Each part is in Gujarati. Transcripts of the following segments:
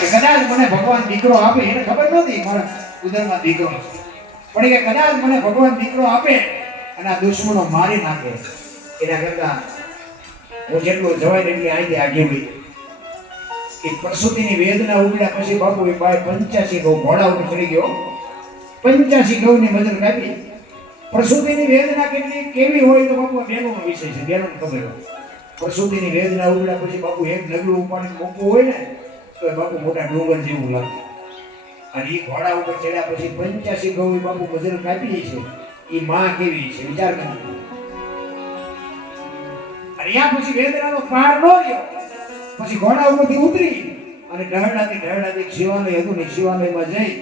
કે કદાચ મને ભગવાન દીકરો આપે, એને ખબર નહોતી મારા ઉદરમાં દીકરો છે, પણ કે કદાચ મને ભગવાન દીકરો આપે અને આ દુશ્મનો મારી નાખે એના કરતા હું જેટલું જવાય એટલી અહીંથી આગળ વળી. એ પ્રસૂતિની વેદના ઉગડ્યા પછી બાપુ એ બાય 85 ગૌ ઘોડા ઉપર ચડી ગયો. 85 ગૌની મજૂર કાપી. પ્રસૂતિની વેદના કેટલી કેવી હોય તો બાપુ બેનોનો વિષય છે, બેનોને ખબર હોય. પ્રસૂતિની વેદના ઉગડ્યા પછી બાપુ એક ડગલું ઉપાડીને મૂકવું હોય ને તો બાપુ મોટા ડુંગર જેવું લાગે. અને એ ઘોડા ઉપર ચડ્યા પછી 85 ગૌ બાપુ મજૂર કાપી છે. એ માં કેવી છે વિચાર કરો. અને ત્યાં પછી વેદનાનો પાર ન રહ્યો. પછી ઘોડા ઉપરથી ઉતરી અને ઢળડાથી શિવાલય હતું ને શિવાલયમાં જઈ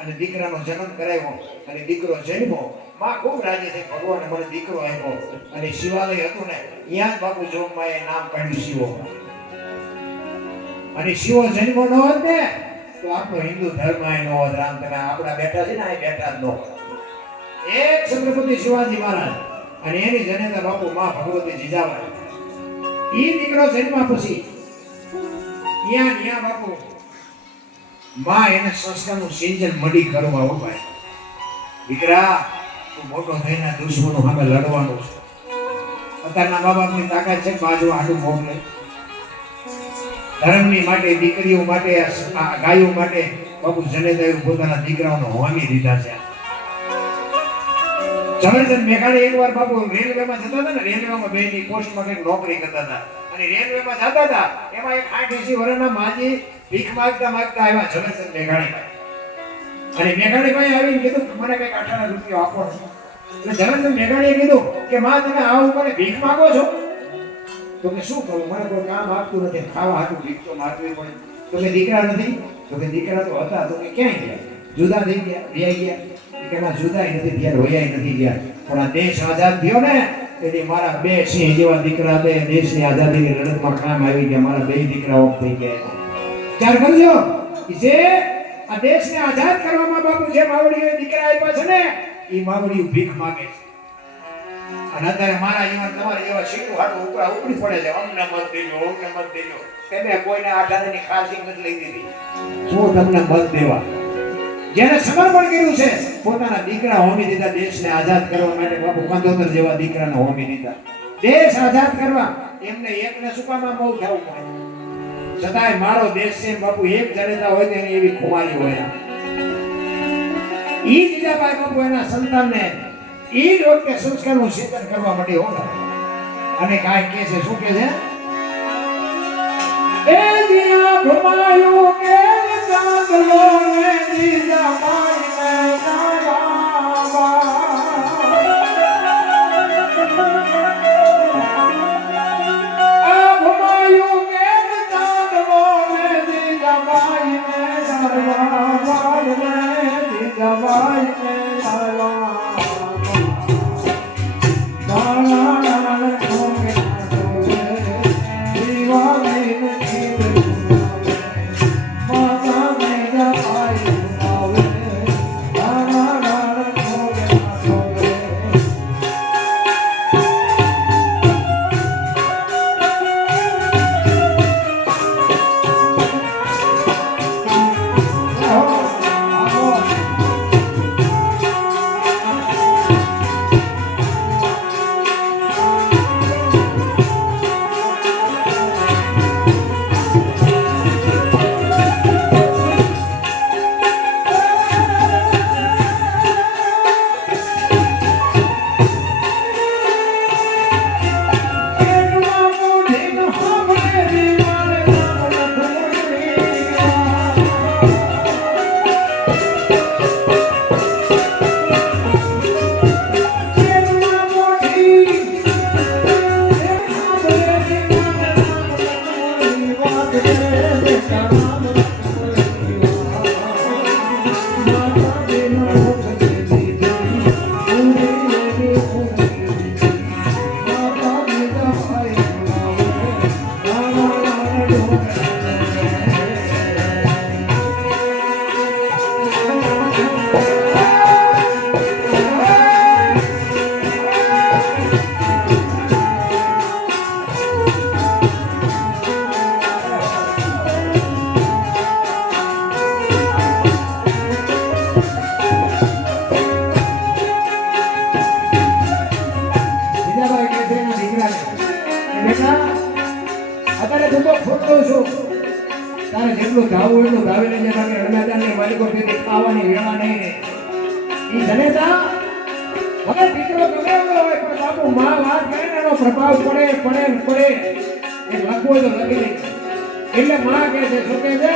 અને દીકરાનો જન્મ કરાવ્યો અને દીકરો જન્મો. માં ખૂબ રાજી થઈ, ભગવાને મને દીકરો આપ્યો. અને શિવાલય હતું ને ત્યાં જ બાપુ જોગમાએ નામ પાડ્યું શિવો. અને શિવો જન્મો ન હોત ને તો આપણો હિન્દુ ધર્મ અહીં ન હોત. રામ તમે આપણા બેઠા છે ને અહીં બેઠા જ ન હોત. એક છત્રપતિ શિવાજી મહારાજ અને એની જનેતા બાપુ માં ભગવતી જીજાબાઈ. ઈ દીકરો જન્મા પછી ત્યાં બાપુ માં એને સંસ્કારનું સિંચન મડી કરવા ઉપાય. દીકરા તું મોટો થઈને દુશ્મનો સામે લડવાનું છે. અત્યારના મા બાપની તાકાત છે બાજુ આડું મોકલે. ધર્મની માટે, દીકરીઓ માટે, ગાયો માટે બાપુ જનેતાએ પોતાના દીકરાઓને હોમી દીધા છે. ઝવેરચંદ મેઘાણી એકવાર બાપુ રેલવેમાં જતા હતા ને, રેલવેમાં બેની પોસ્ટમાં કંઈક નોકરી કરતા હતા અને રેલવેમાં જતા હતા એમાં એક 80 વર્ષના માજી ભીખ માંગતા આવ્યા ઝવેરચંદ મેઘાણીભાઈ. અને મેઘાણીભાઈ આવીને કીધું મને કંઈક 18 રૂપિયા આપો. એટલે ઝવેરચંદ મેઘાણીએ કીધું કે માં તમે આવું કરે ભીખ માંગો છો? તો કે શું કરું, મને કોઈ કામ આપતું નથી, ખાવા હાટું ભીખ તો માગવી પડે. તો કે દીકરા નથી? તો કે દીકરા તો હતા. તો કે ક્યાંય ગયા? જુદા થઈ ગયા, વ્યાઈ ગયા? એમાં જુદાય નથી થયા, રોયાય નથી ગયા. પણ આ દેશ આઝાદ થયો ને તેથી મારા 2 સિંહ જેવા દીકરા બે દેશની આઝાદીની લડતમાં કામ આવી ગયા. મારા 2 દીકરા ઓફ થઈ ગયા. વિચાર કરજો જે આ દેશને આઝાદ કરવામાં બાપુ જે માવડીઓ દીકરા આપ્યા છે ને એ માવડીઓ ભીખ માંગે છે. અને અત્યારે મારા જેવા તમારા જેવા શીખું હાટું ઉપરા ઉપડી પડે છે. અમને મત દેજો, અમને મત દેજો. તમે કોઈને 18ની ખાસી નથી લઈ દીધી. શું તમને મત દેવા? જેને સમર્પણ કર્યું છે પોતાના દીકરા હોમી દીધા. દેશને આઝાદ કરવા માટે બાપુ કંદોતર જેવા દીકરાને હોમી દીધા. દેશ આઝાદ કરવા એમને એકને સુકામાં બહુ થવું પડે. છતાંય મારો દેશ છે બાપુ એક જનેતા હોય તો એની એવી ખુમારી હોય. ઈ જીજાબાઈ બાપુ એના સંતાનને ઈ જ વખતે સંસ્કારનું સિંચન કરવા માટે હોય. અને કાંઈ કહે છે, શું કહે છે? એ દિયા ઘુમાયું કે ચાંદલો ને જીજાબાઈ ને તારે જેટલું ધાવું એટલું ધાવી લેજે કારણ કે રમેદાનની માલિકો તેથી ખાવાની વેળા નહીં ને ઈ જનેતા હવે દીકરો ગમે એવો હોય પણ બાપુ માં વાત કરે ને એનો પ્રભાવ પડે એ લખવું હોય તો લખી દે એટલે માં કહે છે શું કહે છે